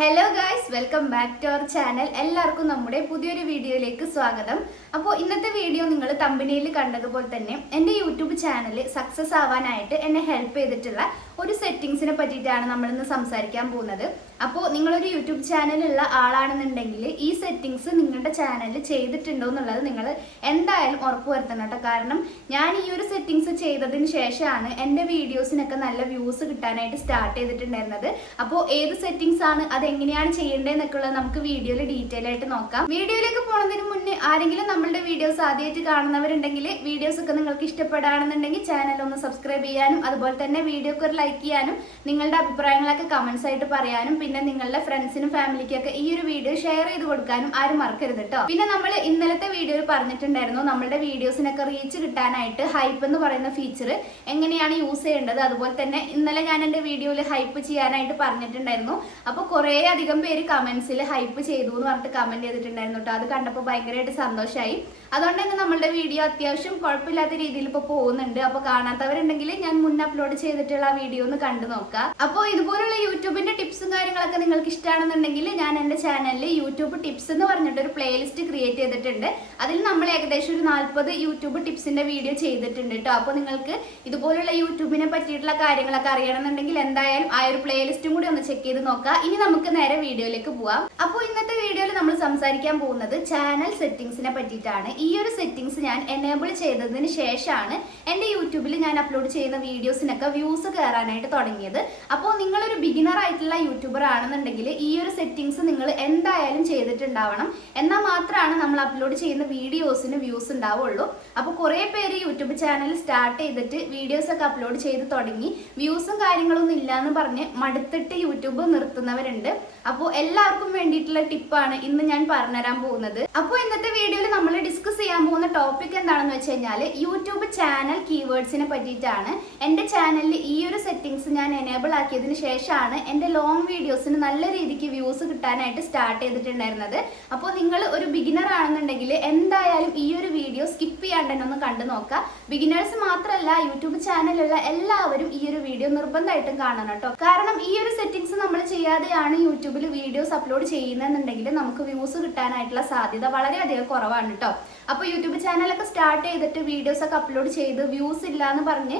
Hello guys welcome back to our channel എല്ലാവർക്കും നമ്മുടെ പുതിയൊരു വീഡിയോയിലേക്ക് സ്വാഗതം. അപ്പോൾ ഇന്നത്തെ വീഡിയോ നിങ്ങൾ തമ്പനിയിൽ കണ്ടതുപോലെ തന്നെ എന്റെ യൂട്യൂബ് ചാനൽ സക്സസ് ആവാനായിട്ട് എന്നെ ഹെൽപ്പ് ചെയ്തിട്ടുള്ള ഒരു സെറ്റിങ്സിനെ പറ്റിയിട്ടാണ് നമ്മളിന്ന് സംസാരിക്കാൻ പോകുന്നത്. അപ്പോൾ നിങ്ങളൊരു യൂട്യൂബ് ചാനലുള്ള ആളാണെന്നുണ്ടെങ്കിൽ ഈ സെറ്റിങ്സ് നിങ്ങളുടെ ചാനലിൽ ചെയ്തിട്ടുണ്ടോ എന്നുള്ളത് നിങ്ങൾ എന്തായാലും ഉറപ്പ് വരുത്തണം കേട്ടോ. കാരണം ഞാൻ ഈ ഒരു സെറ്റിങ്സ് ചെയ്തതിന് ശേഷമാണ് എന്റെ വീഡിയോസിനൊക്കെ നല്ല വ്യൂസ് കിട്ടാനായിട്ട് സ്റ്റാർട്ട് ചെയ്തിട്ടുണ്ടായിരുന്നത്. അപ്പോൾ ഏത് സെറ്റിങ്സ് ആണ് അത് എങ്ങനെയാണ് ചെയ്യേണ്ടതെന്നൊക്കെ ഉള്ളത് നമുക്ക് വീഡിയോയിൽ ഡീറ്റെയിൽ ആയിട്ട് നോക്കാം. വീഡിയോയിലേക്ക് പോകുന്നതിന് മുന്നേ ആരെങ്കിലും നമ്മളുടെ വീഡിയോസ് ആദ്യമായിട്ട് കാണുന്നവരുണ്ടെങ്കിൽ വീഡിയോസ് ഒക്കെ നിങ്ങൾക്ക് ഇഷ്ടപ്പെടുകയാണെന്നുണ്ടെങ്കിൽ ചാനൽ ഒന്ന് സബ്സ്ക്രൈബ് ചെയ്യാനും അതുപോലെ തന്നെ വീഡിയോക്ക് ഒരു ലൈക്ക് ചെയ്യാനും നിങ്ങളുടെ അഭിപ്രായങ്ങളൊക്കെ കമന്റ്സ് ആയിട്ട് പറയാനും പിന്നെ നിങ്ങളുടെ ഫ്രണ്ട്സിനും ഫാമിലിക്കൊക്കെ ഈ ഒരു വീഡിയോ ഷെയർ ചെയ്ത് കൊടുക്കാനും ആരും മറക്കരുത് കേട്ടോ പിന്നെ നമ്മൾ ഇന്നലത്തെ വീഡിയോയിൽ പറഞ്ഞിട്ടുണ്ടായിരുന്നു നമ്മളുടെ വീഡിയോസിനൊക്കെ റീച്ച് കിട്ടാനായിട്ട് ഹൈപ്പ് എന്ന് പറയുന്ന ഫീച്ചർ എങ്ങനെയാണ് യൂസ് ചെയ്യേണ്ടത് അതുപോലെ തന്നെ ഇന്നലെ ഞാൻ എന്റെ വീഡിയോയിൽ ഹൈപ്പ് ചെയ്യാനായിട്ട് പറഞ്ഞിട്ടുണ്ടായിരുന്നു. അപ്പോൾ കുറേ അധികം പേര് കമന്റ്സിൽ ഹൈപ്പ് ചെയ്തു എന്ന് പറഞ്ഞിട്ട് കമന്റ് ചെയ്തിട്ടുണ്ടായിരുന്നു കേട്ടോ അത് കണ്ടപ്പോൾ ഭയങ്കരമായിട്ട് സന്തോഷമായി അതുകൊണ്ട് തന്നെ നമ്മളുടെ വീഡിയോ അത്യാവശ്യം കുഴപ്പമില്ലാത്ത രീതിയിൽ ഇപ്പോൾ പോകുന്നുണ്ട്. അപ്പോൾ കാണാത്തവരുണ്ടെങ്കിൽ ഞാൻ മുൻ അപ്ലോഡ് ചെയ്തിട്ടുള്ള ആ വീഡിയോ ഒന്ന് കണ്ടു നോക്കുക അപ്പോൾ ഇതുപോലുള്ള യൂട്യൂബിന്റെ ടിപ്സും കാര്യങ്ങളൊക്കെ നിങ്ങൾക്ക് ഇഷ്ടമാണെന്നുണ്ടെങ്കിൽ ഞാൻ എന്റെ ചാനലിൽ യൂട്യൂബ് ടിപ്സ് എന്ന് പറഞ്ഞിട്ട് ഒരു പ്ലേലിസ്റ്റ് ക്രിയേറ്റ് ചെയ്തിട്ടുണ്ട്. അതിൽ നമ്മൾ ഏകദേശം ഒരു നാൽപ്പത് യൂട്യൂബ് ടിപ്സിന്റെ വീഡിയോ ചെയ്തിട്ടുണ്ട് കേട്ടോ അപ്പോൾ നിങ്ങൾക്ക് ഇതുപോലുള്ള യൂട്യൂബിനെ പറ്റിയിട്ടുള്ള കാര്യങ്ങളൊക്കെ അറിയണമെന്നുണ്ടെങ്കിൽ എന്തായാലും ആ ഒരു പ്ലേലിസ്റ്റും കൂടി ഒന്ന് ചെക്ക് ചെയ്ത് നോക്കുക ഇനി നമുക്ക് നേരെ വീഡിയോയിലേക്ക് പോവാം. അപ്പോൾ ഇന്നത്തെ വീഡിയോയിൽ നമ്മൾ സംസാരിക്കാൻ പോകുന്നത് ചാനൽ സെറ്റിംഗ്സിനെ പറ്റിയിട്ടാണ്. ഈ ഒരു സെറ്റിംഗ്സ് ഞാൻ എനേബിൾ ചെയ്തതിന് ശേഷമാണ് എന്റെ യൂട്യൂബിൽ ഞാൻ അപ്ലോഡ് ചെയ്യുന്ന വീഡിയോസിനൊക്കെ വ്യൂസ് കയറാനായിട്ട് തുടങ്ങിയത്. അപ്പോൾ നിങ്ങളൊരു ബിഗിനർ ആയിട്ടുള്ള യൂട്യൂബർ ആണെന്നുണ്ടെങ്കിൽ ഈ ഒരു സെറ്റിംഗ്സ് നിങ്ങൾ എന്തായാലും ചെയ്തിട്ടുണ്ടാവണം. എന്നാൽ മാത്രമാണ് നമ്മൾ അപ്ലോഡ് ചെയ്യുന്ന വീഡിയോസിന് വ്യൂസ് ഉണ്ടാവുള്ളൂ. അപ്പോൾ കുറേ പേര് യൂട്യൂബ് ചാനൽ സ്റ്റാർട്ട് ചെയ്തിട്ട് വീഡിയോസൊക്കെ അപ്ലോഡ് ചെയ്ത് തുടങ്ങി. വ്യൂസും കാര്യങ്ങളൊന്നും ഇല്ലയെന്ന് പറഞ്ഞ് മടുത്തിട്ട് യൂട്യൂബ് നിർത്തുന്നവരുണ്ട്. അപ്പോൾ എല്ലാവർക്കും വേണ്ടിയിട്ടുള്ള ടിപ്പാണ് ഇന്ന് ഞാൻ പറഞ്ഞുതരാൻ പോകുന്നത്. അപ്പോൾ ഇന്നത്തെ വീഡിയോയിൽ നമ്മൾ ഡിസ്കസ് ചെയ്യാൻ പോകുന്ന ടോപ്പിക് എന്താണെന്ന് വെച്ച് കഴിഞ്ഞാൽ യൂട്യൂബ് ചാനൽ കീവേഡ്സിനെ പറ്റിയിട്ടാണ്. എന്റെ ചാനലിൽ ഈ ഒരു സെറ്റിംഗ്സ് ഞാൻ എനേബിൾ ആക്കിയതിന് ശേഷമാണ് എന്റെ ലോങ് വീഡിയോസിന് നല്ല രീതിക്ക് വ്യൂസ് കിട്ടാനായിട്ട് സ്റ്റാർട്ട് ചെയ്തിട്ടുണ്ടായിരുന്നത്. അപ്പോൾ നിങ്ങൾ ഒരു ബിഗിനർ ആണെന്നുണ്ടെങ്കിൽ എന്തായാലും ഈ ഒരു വീഡിയോ സ്കിപ്പ് ചെയ്യാണ്ട് തന്നെ ഒന്ന് കണ്ടു നോക്കുക. ബിഗിനേഴ്സ് മാത്രമല്ല യൂട്യൂബ് ചാനലുള്ള എല്ലാവരും ഈ ഒരു വീഡിയോ നിർബന്ധമായിട്ടും കാണണം കേട്ടോ. കാരണം ഈ ഒരു സെറ്റിംഗ്സ് നമ്മൾ ചെയ്യാതെയാണ് യൂട്യൂബിൽ വീഡിയോസ് അപ്ലോഡ് ചെയ്യുന്നതെന്നുണ്ടെങ്കിൽ നമുക്ക് വ്യൂസ് കിട്ടാനായിട്ടുള്ള സാധ്യത വളരെയധികം കുറവാണ് കേട്ടോ അപ്പോൾ യൂട്യൂബ് ചാനലൊക്കെ സ്റ്റാർട്ട് ചെയ്തിട്ട് വീഡിയോസ് ഒക്കെ അപ്ലോഡ് ചെയ്ത് വ്യൂസ് ഇല്ല എന്ന് പറഞ്ഞ്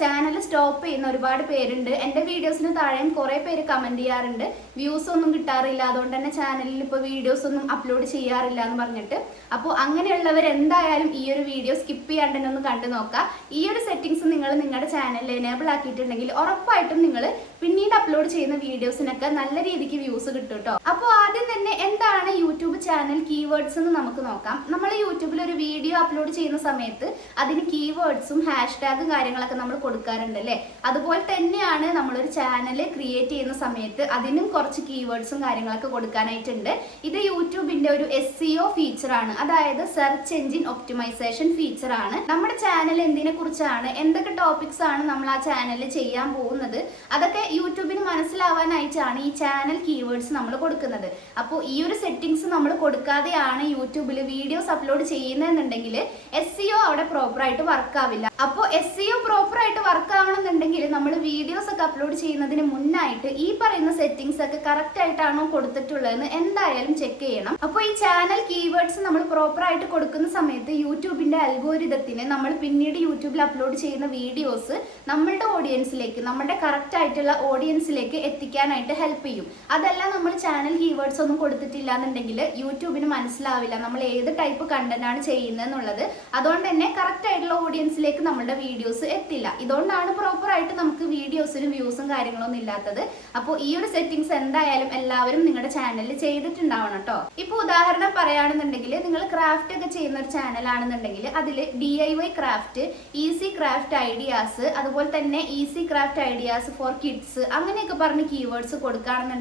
ചാനൽ സ്റ്റോപ്പ് ചെയ്യുന്ന ഒരുപാട് പേരുണ്ട്. എന്റെ വീഡിയോസിന് താഴെയും കുറേ പേര് കമന്റ് ചെയ്യാറുണ്ട്. വ്യൂസ് ഒന്നും കിട്ടാറില്ല. അതുകൊണ്ട് തന്നെ ചാനലിൽ ഇപ്പോൾ വീഡിയോസ് ഒന്നും അപ്ലോഡ് ചെയ്യാറില്ല എന്ന് പറഞ്ഞിട്ട്. അപ്പോൾ അങ്ങനെയുള്ളവർ എന്തായാലും ഈ ഒരു വീഡിയോ സ്കിപ്പ് ചെയ്യാണ്ട് ഒന്ന് കണ്ടു നോക്കുക ഈ ഒരു സെറ്റിംഗ്സ് നിങ്ങൾ നിങ്ങളുടെ ചാനലിൽ എനേബിൾ ആക്കിയിട്ടുണ്ടെങ്കിൽ ഉറപ്പായിട്ടും നിങ്ങൾ പിന്നീട് അപ്ലോഡ് ചെയ്യുന്ന വീഡിയോസിനൊക്കെ നല്ല രീതിക്ക് വ്യൂസ് കിട്ടും കേട്ടോ അപ്പോൾ ആദ്യം തന്നെ എന്താണ് യൂട്യൂബ് ചാനൽ കീവേഡ്സ് എന്ന് നമുക്ക് നോക്കാം. നമ്മൾ യൂട്യൂബിൽ ഒരു വീഡിയോ അപ്ലോഡ് ചെയ്യുന്ന സമയത്ത് അതിന് കീവേഡ്സും ഹാഷ്ടാഗും കാര്യങ്ങളൊക്കെ നമ്മൾ കൊടുക്കാറുണ്ട് അല്ലേ? അതുപോലെ തന്നെയാണ് നമ്മളൊരു ചാനൽ ക്രിയേറ്റ് ചെയ്യുന്ന സമയത്ത് അതിനും കുറച്ച് കീവേഡ്സും കാര്യങ്ങളൊക്കെ കൊടുക്കാനായിട്ടുണ്ട്. ഇത് യൂട്യൂബിന്റെ ഒരു എസ് സി ഒ ഫീച്ചറാണ് അതായത് സെർച്ച് എഞ്ചിൻ ഒപ്റ്റിമൈസേഷൻ ഫീച്ചർ ആണ്. നമ്മുടെ ചാനൽ എന്തിനെ കുറിച്ചാണ് എന്തൊക്കെ ടോപ്പിക്സ് ആണ് നമ്മൾ ആ ചാനലിൽ ചെയ്യാൻ പോകുന്നത്? അതൊക്കെ യൂട്യൂബിന് മനസ്സിലാവാനായിട്ടാണ് ഈ ചാനൽ കീവേഡ്സ് നമ്മൾ കൊടുക്കുന്നത്. അപ്പോൾ ഈ ഒരു സെറ്റിങ്സ് നമ്മൾ കൊടുക്കാതെയാണ് യൂട്യൂബിൽ വീഡിയോസ് അപ്ലോഡ് ചെയ്യുന്നതെന്നുണ്ടെങ്കിൽ എസ് സി ഒ അവിടെ പ്രോപ്പറായിട്ട് വർക്ക് ആവില്ല. അപ്പോൾ എസ് സി ഒ പ്രോപ്പറായിട്ട് വർക്ക് ആവണമെന്നുണ്ടെങ്കിൽ നമ്മൾ വീഡിയോസ് ഒക്കെ അപ്ലോഡ് ചെയ്യുന്നതിന് മുന്നായിട്ട് ഈ പറയുന്ന സെറ്റിങ്സ് ഒക്കെ കറക്റ്റ് ആയിട്ടാണോ കൊടുത്തിട്ടുള്ളതെന്ന് എന്തായാലും ചെക്ക് ചെയ്യണം. അപ്പോൾ ഈ ചാനൽ കീവേഡ്സ് നമ്മൾ പ്രോപ്പറായിട്ട് കൊടുക്കുന്ന സമയത്ത് യൂട്യൂബിന്റെ അൽഗോരിതത്തിന് നമ്മൾ പിന്നീട് യൂട്യൂബിൽ അപ്ലോഡ് ചെയ്യുന്ന വീഡിയോസ് നമ്മളുടെ ഓഡിയൻസിലേക്ക് നമ്മുടെ കറക്റ്റ് ആയിട്ടുള്ള ഓഡിയൻസിലേക്ക് എത്തിക്കാനായിട്ട് ഹെൽപ്പ് ചെയ്യും. അതല്ല നമ്മൾ ചാനൽ കീവേഡ്സ് ഒന്നും കൊടുത്തിട്ടില്ല എന്നുണ്ടെങ്കിൽ യൂട്യൂബിന് മനസ്സിലാവില്ല. നമ്മൾ ഏത് ടൈപ്പ് കണ്ടന്റ് ആണ് ചെയ്യുന്നത് എന്നുള്ളത് അതുകൊണ്ട് തന്നെ കറക്റ്റ് ആയിട്ടുള്ള ഓഡിയൻസിലേക്ക് നമ്മുടെ വീഡിയോസ് എത്തില്ല. ഇതുകൊണ്ടാണ് പ്രോപ്പർ ആയിട്ട് നമുക്ക് വീഡിയോസിന് വ്യൂസും കാര്യങ്ങളൊന്നും ഇല്ലാത്തത്. അപ്പോൾ ഈ ഒരു സെറ്റിംഗ്സ് എന്തായാലും എല്ലാവരും നിങ്ങളുടെ ചാനലിൽ ചെയ്തിട്ടുണ്ടാവണം കേട്ടോ. ഇപ്പോൾ ഉദാഹരണം പറയുകയാണെന്നുണ്ടെങ്കിൽ നിങ്ങൾ ക്രാഫ്റ്റ് ഒക്കെ ചെയ്യുന്ന ഒരു ചാനൽ ആണെന്നുണ്ടെങ്കിൽ അതിൽ D I Y craft easy craft ideas അതുപോലെ തന്നെ easy craft ideas for kids അങ്ങനെയൊക്കെ പറഞ്ഞ് കീവേഡ്സ് കൊടുക്കുകയാണെന്നുണ്ടെങ്കിൽ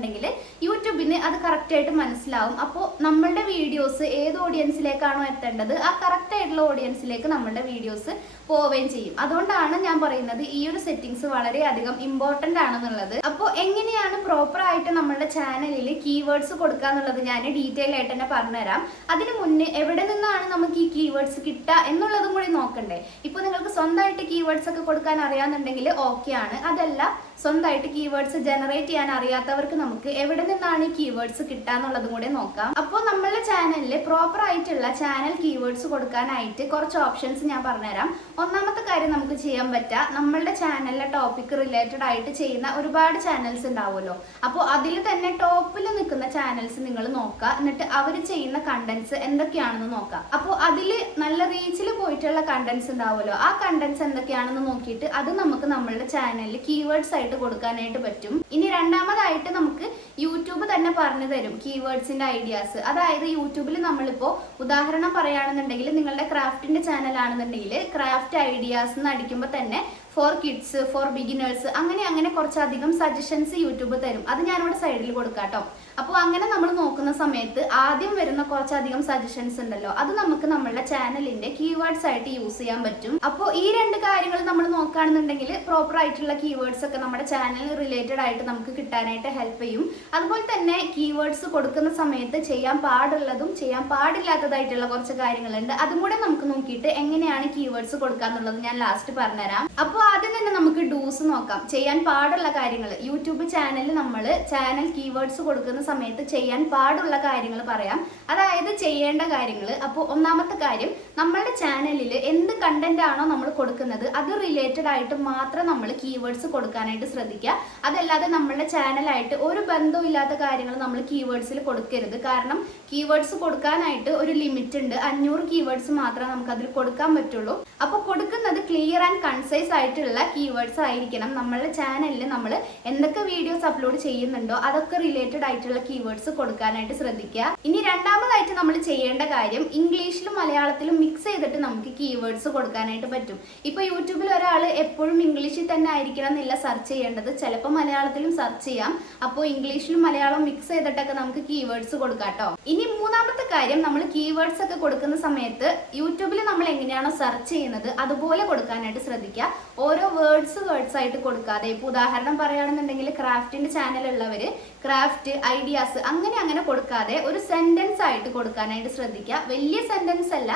യൂട്യൂബിന് അത് കറക്റ്റായിട്ട് മനസ്സിലാവും. അപ്പോൾ നമ്മളുടെ വീഡിയോസ് ഏത് ഓഡിയൻസിലേക്കാണോ എത്തേണ്ടത് ആ കറക്റ്റ് ആയിട്ടുള്ള ഓഡിയൻസിലേക്ക് നമ്മളുടെ വീഡിയോസ് പോവുകയും ചെയ്യും. അതുകൊണ്ടാണ് ഞാൻ പറയുന്നത് ഈ ഒരു സെറ്റിങ്സ് വളരെയധികം ഇമ്പോർട്ടന്റ് ആണെന്നുള്ളത്. അപ്പോൾ എങ്ങനെയാണ് പ്രോപ്പർ ആയിട്ട് നമ്മളുടെ ചാനലിൽ കീവേഡ്സ് കൊടുക്കുക എന്നുള്ളത് ഞാൻ ഡീറ്റെയിൽ ആയിട്ട് തന്നെ പറഞ്ഞുതരാം. അതിന് മുന്നേ എവിടെ നിന്നാണ് നമുക്ക് ഈ കീവേഡ്സ് കിട്ടുക എന്നുള്ളതും കൂടി നോക്കണ്ടേ. ഇപ്പോൾ നിങ്ങൾക്ക് സ്വന്തമായിട്ട് കീവേഡ്സ് ഒക്കെ കൊടുക്കാൻ അറിയാമെന്നുണ്ടെങ്കിൽ ഓക്കെ ആണ്. അതല്ല സ്വന്തമായിട്ട് കീവേഡ്സ് ജനറേറ്റ് ചെയ്യാൻ അറിയാത്തവർക്ക് നമുക്ക് എവിടെ നിന്നാണ് ഈ കീവേഡ്സ് കിട്ടാന്നുള്ളതും കൂടെ നോക്കാം. അപ്പോൾ നമ്മളുടെ ചാനലിൽ പ്രോപ്പർ ആയിട്ടുള്ള ചാനൽ കീവേഡ്സ് കൊടുക്കാനായിട്ട് കുറച്ച് ഓപ്ഷൻസ് ഞാൻ പറഞ്ഞുതരാം. ഒന്നാമത്തെ കാര്യം നമുക്ക് ചെയ്യാൻ പറ്റുക നമ്മളുടെ ചാനലിലെ ടോപ്പിക് റിലേറ്റഡ് ആയിട്ട് ചെയ്യുന്ന ഒരുപാട് ചാനൽസ് ഉണ്ടാവുമല്ലോ. അപ്പോൾ അതിൽ തന്നെ ടോപ്പിൽ നിൽക്കുന്ന ചാനൽസ് നിങ്ങൾ നോക്കുക എന്നിട്ട് അവർ ചെയ്യുന്ന കണ്ടന്റ്സ് എന്തൊക്കെയാണെന്ന് നോക്കുക. അപ്പോൾ അതിൽ നല്ല റീച്ചിൽ പോയിട്ടുള്ള കണ്ടന്റ്സ് ഉണ്ടാവുമല്ലോ. ആ കണ്ടന്റ്സ് എന്തൊക്കെയാണെന്ന് നോക്കിയിട്ട് അത് നമുക്ക് നമ്മളുടെ ചാനലിൽ കീവേഡ്സ് ആയിട്ട് കൊടുക്കാനായിട്ട് പറ്റും. ഇനി രണ്ടാമതായിട്ട് നമുക്ക് യൂട്യൂബ് തന്നെ പറഞ്ഞു തരും കീവേഡ്സിന്റെ ഐഡിയാസ് അതായത് യൂട്യൂബിൽ നമ്മളിപ്പോൾ ഉദാഹരണം പറയുകയാണെന്നുണ്ടെങ്കിൽ നിങ്ങളുടെ ക്രാഫ്റ്റിന്റെ ചാനൽ ആണെന്നുണ്ടെങ്കിൽ ക്രാഫ്റ്റ് ഐഡിയാസ് എന്ന് അടിക്കുമ്പോൾ തന്നെ ഫോർ കിഡ്സ് ഫോർ ബിഗിനേഴ്സ് അങ്ങനെ അങ്ങനെ കുറച്ചധികം സജഷൻസ് യൂട്യൂബ് തരും. അത് ഞാനിവിടെ സൈഡിൽ കൊടുക്കാം കേട്ടോ. അപ്പോൾ അങ്ങനെ നമ്മൾ നോക്കുന്ന സമയത്ത് ആദ്യം വരുന്ന കുറച്ചധികം സജഷൻസ് ഉണ്ടല്ലോ. അത് നമുക്ക് നമ്മളുടെ ചാനലിന്റെ കീവേഡ്സ് ആയിട്ട് യൂസ് ചെയ്യാൻ പറ്റും. അപ്പോൾ ഈ രണ്ട് കാര്യങ്ങൾ നമ്മൾ നോക്കുകയാണെന്നുണ്ടെങ്കിൽ പ്രോപ്പർ ആയിട്ടുള്ള കീവേഡ്സ് ഒക്കെ നമ്മുടെ ചാനൽ റിലേറ്റഡ് ആയിട്ട് നമുക്ക് കിട്ടാനായിട്ട് ഹെൽപ്പ് ചെയ്യും. അതുപോലെ തന്നെ കീവേഡ്സ് കൊടുക്കുന്ന സമയത്ത് ചെയ്യാൻ പാടുള്ളതും ചെയ്യാൻ പാടില്ലാത്തതായിട്ടുള്ള കുറച്ച് കാര്യങ്ങളുണ്ട്. അതും കൂടെ നമുക്ക് നോക്കിയിട്ട് എങ്ങനെയാണ് കീവേഡ്സ് കൊടുക്കാന്നുള്ളത് ഞാൻ ലാസ്റ്റ് പറഞ്ഞുതരാം. അപ്പോൾ ആദ്യം തന്നെ നമുക്ക് ഡൂസ് നോക്കാം. ചെയ്യാൻ പാടുള്ള കാര്യങ്ങൾ. യൂട്യൂബ് ചാനലിൽ നമ്മൾ ചാനൽ കീവേഡ്സ് കൊടുക്കുന്ന സമയത്ത് ചെയ്യാൻ പാടുള്ള കാര്യങ്ങൾ പറയാം. അതായത് ചെയ്യേണ്ട കാര്യങ്ങൾ അപ്പോൾ ഒന്നാമത്തെ കാര്യം നമ്മളുടെ ചാനലിൽ എന്ത് കണ്ടന്റ് ആണോ നമ്മൾ കൊടുക്കുന്നത് അത് റിലേറ്റഡ് ആയിട്ട് മാത്രം നമ്മൾ കീവേഡ്സ് കൊടുക്കാനായിട്ട് ശ്രദ്ധിക്കുക. അതല്ലാതെ നമ്മളുടെ ചാനലായിട്ട് ഒരു ബന്ധവും ഇല്ലാത്ത കാര്യങ്ങൾ നമ്മൾ കീവേഡ്സിൽ കൊടുക്കരുത്. കാരണം കീവേഡ്സ് കൊടുക്കാനായിട്ട് ഒരു ലിമിറ്റ് ഉണ്ട്. അഞ്ഞൂറ് കീവേഡ്സ് മാത്രമേ നമുക്ക് അതിൽ കൊടുക്കാൻ പറ്റുള്ളൂ. അപ്പോൾ കൊടുക്കുന്നത് ക്ലിയർ ആൻഡ് കൺസൈസ് ആയിട്ടുള്ള കീവേഡ്സ് ആയിരിക്കണം. നമ്മളുടെ ചാനലിൽ നമ്മൾ എന്തൊക്കെ വീഡിയോസ് അപ്ലോഡ് ചെയ്യുന്നുണ്ടോ അതൊക്കെ റിലേറ്റഡ് ആയിട്ടുള്ള കീവേഡ്സ് കൊടുക്കാനായിട്ട് ശ്രദ്ധിക്കുക. ഇനി രണ്ടാമതായിട്ട് നമ്മൾ ചെയ്യേണ്ട കാര്യം ഇംഗ്ലീഷിലും മലയാളത്തിലും മിക്സ് ചെയ്തിട്ട് നമുക്ക് കീവേഡ്സ് കൊടുക്കാനായിട്ട് പറ്റും. ഇപ്പൊ യൂട്യൂബിൽ ഒരാൾ എപ്പോഴും ഇംഗ്ലീഷിൽ തന്നെ ആയിരിക്കണം എന്നില്ല സെർച്ച് ചെയ്യേണ്ടത്. ചിലപ്പോൾ മലയാളത്തിലും സെർച്ച് ചെയ്യാം. അപ്പോൾ ഇംഗ്ലീഷിലും മലയാളവും മിക്സ് ചെയ്തിട്ടൊക്കെ നമുക്ക് കീവേഡ്സ് കൊടുക്കാം കേട്ടോ ഇനി മൂന്നാമത്തെ കാര്യം നമ്മൾ കീവേഡ്സ് ഒക്കെ കൊടുക്കുന്ന സമയത്ത് യൂട്യൂബിൽ നമ്മൾ എങ്ങനെയാണോ സെർച്ച് ചെയ്യുന്നത് അതുപോലെ കൊടുക്കാനായിട്ട് ശ്രദ്ധിക്കുക. ഓരോ വേർഡ്സ് വേർഡ്സ് ആയിട്ട് കൊടുക്കാതെ ഇപ്പൊ ഉദാഹരണം പറയുകയാണെന്നുണ്ടെങ്കിൽ ചാനൽ ഉള്ളവര് ക്രാഫ്റ്റ് ഐഡിയാസ് അങ്ങനെ അങ്ങനെ കൊടുക്കാതെ ഒരു സെന്റൻസ് ആയിട്ട് കൊടുക്കാനായിട്ട് ശ്രദ്ധിക്കുക. വലിയ സെന്റൻസ് അല്ല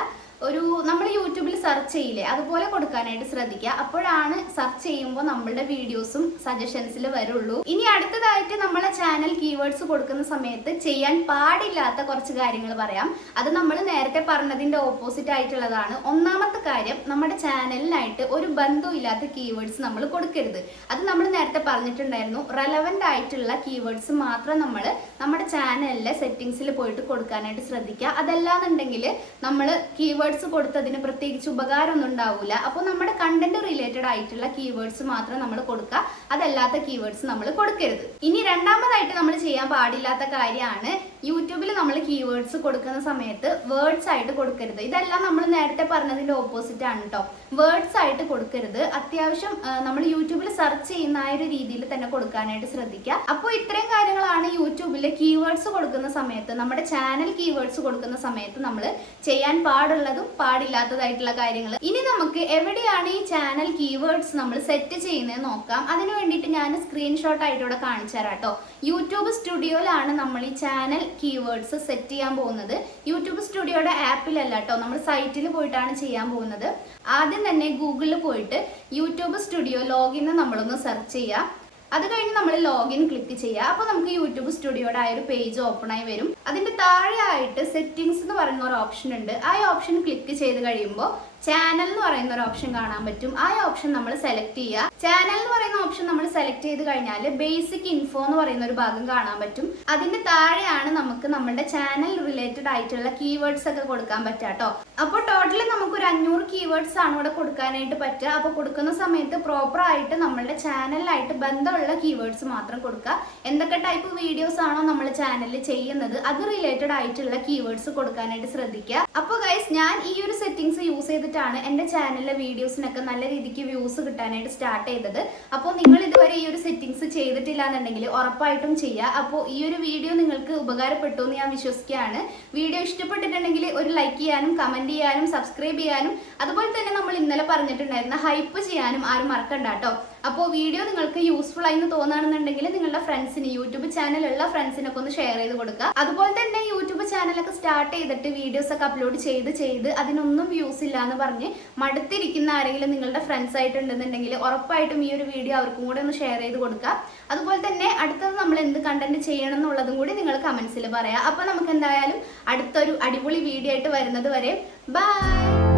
ഒരു നമ്മൾ യൂട്യൂബിൽ സെർച്ച് ചെയ്യില്ലേ? അതുപോലെ കൊടുക്കാനായിട്ട് ശ്രദ്ധിക്കുക. അപ്പോഴാണ് സെർച്ച് ചെയ്യുമ്പോൾ നമ്മളുടെ വീഡിയോസും സജഷൻസിൽ വരുള്ളൂ. ഇനി അടുത്തതായിട്ട് നമ്മളെ ചാനൽ കീവേഡ്സ് കൊടുക്കുന്ന സമയത്ത് ചെയ്യാൻ പാടില്ലാത്ത കുറച്ച് കാര്യങ്ങൾ പറയാം. അത് നമ്മൾ നേരത്തെ പറഞ്ഞതിന്റെ ഓപ്പോസിറ്റ് ആയിട്ടുള്ളതാണ്. ഒന്നാമത്തെ കാര്യം നമ്മുടെ ചാനലിനായിട്ട് ഒരു ബന്ധമില്ലാത്ത കീവേഡ്സ് നമ്മൾ കൊടുക്കരുത്. അത് നമ്മൾ നേരത്തെ പറഞ്ഞിട്ടുണ്ടായിരുന്നു. റെലവെന്റ് ആയിട്ടുള്ള കീവേഡ്സ് മാത്രം നമ്മൾ നമ്മുടെ ചാനലിലെ സെറ്റിംഗ്സിൽ പോയിട്ട് കൊടുക്കാനായിട്ട് ശ്രദ്ധിക്കുക. അതല്ലാന്നുണ്ടെങ്കിൽ നമ്മൾ കീവേഡ്സ് കൊടുത്തതിന് പ്രത്യേകിച്ച് ഉപകാരമൊന്നും ഉണ്ടാവില്ല അപ്പോൾ നമ്മുടെ കണ്ടന്റ് റിലേറ്റഡ് ആയിട്ടുള്ള കീവേഡ്സ് മാത്രം നമ്മൾ കൊടുക്കുക. അതല്ലാത്ത കീവേഡ്സ് നമ്മൾ കൊടുക്കരുത്. ഇനി രണ്ടാമതായിട്ട് നമ്മൾ ചെയ്യാൻ പാടില്ലാത്ത കാര്യമാണ് യൂട്യൂബിൽ നമ്മൾ കീവേഡ്സ് കൊടുക്കുന്ന സമയത്ത് വേർഡ്സ് ആയിട്ട് കൊടുക്കരുത്. ഇതെല്ലാം നമ്മൾ നേരത്തെ പറഞ്ഞതിന്റെ ഓപ്പോസിറ്റ് ആണ് കേട്ടോ വേർഡ്സ് ആയിട്ട് കൊടുക്കരുത്. അത്യാവശ്യം നമ്മൾ യൂട്യൂബിൽ സെർച്ച് ചെയ്യുന്ന ആ ഒരു രീതിയിൽ തന്നെ കൊടുക്കാനായിട്ട് ശ്രദ്ധിക്കുക. അപ്പോൾ ഇത്രയും കാര്യങ്ങളാണ് യൂട്യൂബിൽ കീവേഡ്സ് കൊടുക്കുന്ന സമയത്ത് നമ്മുടെ ചാനൽ കീവേഡ്സ് കൊടുക്കുന്ന സമയത്ത് നമ്മൾ ചെയ്യാൻ പാടുള്ളതും പാടില്ലാത്തതായിട്ടുള്ള കാര്യങ്ങൾ ഇനി നമുക്ക് എവിടെയാണ് ഈ ചാനൽ കീവേഡ്സ് നമ്മൾ സെറ്റ് ചെയ്യുന്നത് നോക്കാം. അതിന് വേണ്ടിയിട്ട് ഞാൻ സ്ക്രീൻഷോട്ട് ആയിട്ട് ഇവിടെ കാണിച്ചു തരാം കേട്ടോ യൂട്യൂബ് സ്റ്റുഡിയോയിലാണ് നമ്മൾ ഈ ചാനൽ കീവേഡ്സ് സെറ്റ് ചെയ്യാൻ പോകുന്നത്. യൂട്യൂബ് സ്റ്റുഡിയോയുടെ ആപ്പിലല്ല കേട്ടോ നമ്മൾ സൈറ്റിൽ പോയിട്ടാണ് ചെയ്യാൻ പോകുന്നത്. ആദ്യം തന്നെ ഗൂഗിളിൽ പോയിട്ട് യൂട്യൂബ് സ്റ്റുഡിയോ ലോഗിൻ നമ്മളൊന്ന് സെർച്ച് ചെയ്യുക അത് കഴിഞ്ഞ് നമ്മൾ ലോഗിൻ ക്ലിക്ക് ചെയ്യുക അപ്പോൾ നമുക്ക് യൂട്യൂബ് സ്റ്റുഡിയോയുടെ ആ ഒരു പേജ് ഓപ്പൺ ആയി വരും. അതിന്റെ താഴെയായിട്ട് സെറ്റിംഗ്സ് എന്ന് പറയുന്ന ഒരു ഓപ്ഷൻ ഉണ്ട്. ആ ഓപ്ഷൻ ക്ലിക്ക് ചെയ്ത് കഴിയുമ്പോൾ ചാനൽ എന്ന് പറയുന്ന ഒരു ഓപ്ഷൻ കാണാൻ പറ്റും. ആ ഓപ്ഷൻ നമ്മൾ സെലക്ട് ചെയ്യുക. ചാനൽ എന്ന് പറയുന്ന ഓപ്ഷൻ നമ്മൾ സെലക്ട് ചെയ്ത് കഴിഞ്ഞാൽ ബേസിക് ഇൻഫോ എന്ന് പറയുന്ന ഒരു ഭാഗം കാണാൻ പറ്റും. അതിന്റെ താഴെയാണ് നമുക്ക് നമ്മുടെ ചാനൽ റിലേറ്റഡ് ആയിട്ടുള്ള കീവേഡ്സ് ഒക്കെ കൊടുക്കാൻ പറ്റുക കേട്ടോ അപ്പോൾ ടോട്ടലി നമുക്ക് ഒരു അഞ്ഞൂറ് കീവേഡ്സ് ആണ് ഇവിടെ കൊടുക്കാനായിട്ട് പറ്റുക. അപ്പോൾ കൊടുക്കുന്ന സമയത്ത് പ്രോപ്പർ ആയിട്ട് നമ്മളുടെ ചാനലിലായിട്ട് ബന്ധമുള്ള കീവേഡ്സ് മാത്രം കൊടുക്കുക. എന്തൊക്കെ ടൈപ്പ് വീഡിയോസ് ആണോ നമ്മൾ ചാനലിൽ ചെയ്യുന്നത് അത് റിലേറ്റഡ് ആയിട്ടുള്ള കീവേഡ്സ് കൊടുക്കാനായിട്ട് ശ്രദ്ധിക്കുക. അപ്പോൾ ഗൈസ് ഞാൻ ഈ ഒരു സെറ്റിംഗ്സ് യൂസ് ചെയ്തിട്ടാണ് എന്റെ ചാനലിലെ വീഡിയോസിനൊക്കെ നല്ല രീതിക്ക് വ്യൂസ് കിട്ടാനായിട്ട് സ്റ്റാർട്ട് ചെയ്തത്. അപ്പോൾ നിങ്ങൾ ഇതുവരെ ഈ ഒരു സെറ്റിംഗ്സ് ചെയ്തിട്ടില്ല എന്നുണ്ടെങ്കിൽ ഉറപ്പായിട്ടും ചെയ്യുക അപ്പോൾ ഈ ഒരു വീഡിയോ നിങ്ങൾക്ക് ഉപകാരപ്പെട്ടു എന്ന് ഞാൻ വിശ്വസിക്കുകയാണ്. വീഡിയോ ഇഷ്ടപ്പെട്ടിട്ടുണ്ടെങ്കിൽ ഒരു ലൈക്ക് ചെയ്യാനും കമന്റ് ചെയ്യാനും സബ്സ്ക്രൈബ് ചെയ്യാനും അതുപോലെ തന്നെ നമ്മൾ ഇന്നലെ പറഞ്ഞിട്ടുണ്ടായിരുന്ന ഹൈപ്പ് ചെയ്യാനും ആരും മറക്കണ്ട കേട്ടോ. അപ്പോൾ വീഡിയോ നിങ്ങൾക്ക് യൂസ്ഫുൾ ആയി എന്ന് തോന്നുകയാണെന്നുണ്ടെങ്കിൽ നിങ്ങളുടെ ഫ്രണ്ട്സിന് യൂട്യൂബ് ചാനലുള്ള ഫ്രണ്ട്സിനൊക്കെ ഒന്ന് ഷെയർ ചെയ്ത് കൊടുക്കുക. അതുപോലെ തന്നെ യൂട്യൂബ് ചാനലൊക്കെ സ്റ്റാർട്ട് ചെയ്തിട്ട് വീഡിയോസ് ഒക്കെ അപ്ലോഡ് ചെയ്ത് ചെയ്ത് അതിനൊന്നും വ്യൂസ് ഇല്ല എന്ന് പറഞ്ഞ് മടുത്തിരിക്കുന്ന ആരെങ്കിലും നിങ്ങളുടെ ഫ്രണ്ട്സ് ആയിട്ടുണ്ടെന്നുണ്ടെങ്കിൽ ഉറപ്പായിട്ടും ഈ ഒരു വീഡിയോ അവർക്കും കൂടെ ഒന്ന് ഷെയർ ചെയ്ത് കൊടുക്കുക. അതുപോലെ തന്നെ അടുത്തത് നമ്മൾ എന്ത് കണ്ടന്റ് ചെയ്യണം എന്നുള്ളതും കൂടി നിങ്ങൾ കമന്റ്സിൽ പറയാം. അപ്പോൾ നമുക്ക് എന്തായാലും അടുത്തൊരു അടിപൊളി വീഡിയോ ആയിട്ട് വരുന്നത് വരെ. ബൈ